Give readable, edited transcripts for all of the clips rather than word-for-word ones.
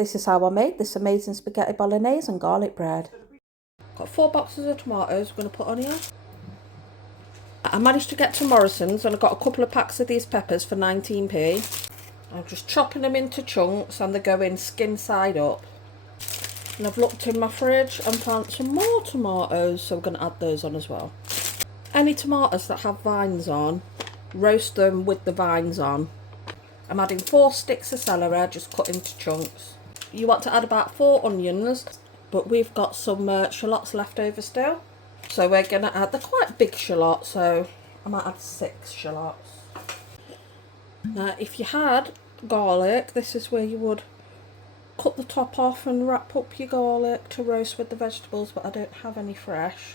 This is how I made this amazing spaghetti bolognese and garlic bread. Got 4 boxes of tomatoes we're going to put on here. I managed to get to Morrison's and I got a couple of packs of these peppers for 19p. I'm just chopping them into chunks and they go in skin side up. And I've looked in my fridge and found some more tomatoes, so we're going to add those on as well. Any tomatoes that have vines on, roast them with the vines on. I'm adding 4 sticks of celery, just cut into chunks. You want to add about 4 onions, but we've got some shallots left over still. So we're going to add, they're quite big shallots, so I might add 6 shallots. Now if you had garlic, this is where you would cut the top off and wrap up your garlic to roast with the vegetables, but I don't have any fresh,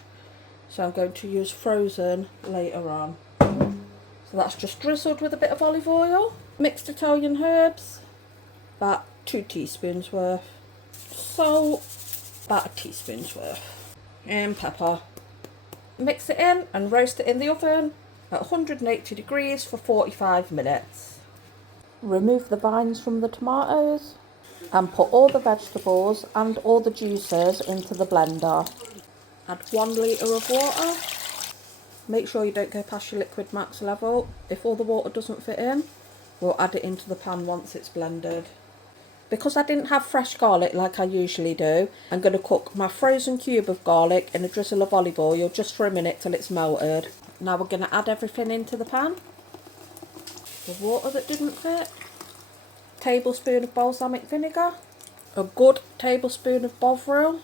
so I'm going to use frozen later on. So that's just drizzled with a bit of olive oil, mixed Italian herbs, about 2 teaspoons worth, salt, about a teaspoon's worth, and pepper. Mix it in and roast it in the oven at 180 degrees for 45 minutes. Remove the vines from the tomatoes and put all the vegetables and all the juices into the blender. Add 1 litre of water. Make sure you don't go past your liquid max level. If all the water doesn't fit in, we'll add it into the pan once it's blended. Because I didn't have fresh garlic like I usually do, I'm going to cook my frozen cube of garlic in a drizzle of olive oil just for a minute till it's melted. Now we're going to add everything into the pan. The water that didn't fit, tablespoon of balsamic vinegar, a good tablespoon of Bovril.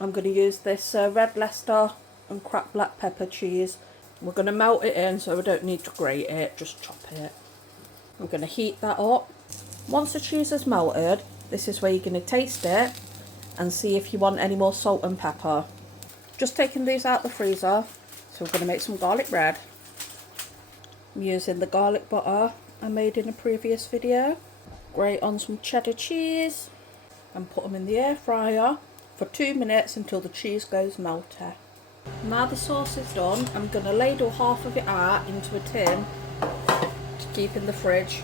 I'm going to use this red Leicester and cracked black pepper cheese. We're going to melt it in, so we don't need to grate it, just chop it. I'm going to heat that up. Once the cheese is melted, this is where you're going to taste it and see if you want any more salt and pepper. Just taking these out the freezer, so we're going to make some garlic bread. I'm using the garlic butter I made in a previous video. Grate on some cheddar cheese and put them in the air fryer for 2 minutes until the cheese goes melty. Now the sauce is done, I'm going to ladle half of it out into a tin to keep in the fridge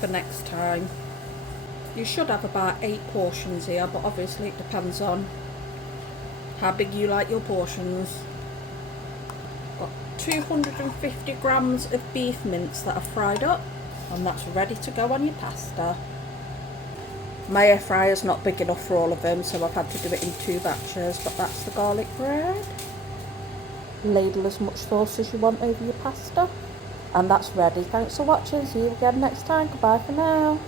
for next time. You should have about 8 portions here, but obviously it depends on how big you like your portions. Got 250 grams of beef mince that I've fried up, and that's ready to go on your pasta. My air fryer's not big enough for all of them, so I've had to do it in 2 batches, but that's the garlic bread. Ladle as much sauce as you want over your pasta, and that's ready. Thanks for watching, see you again next time, goodbye for now.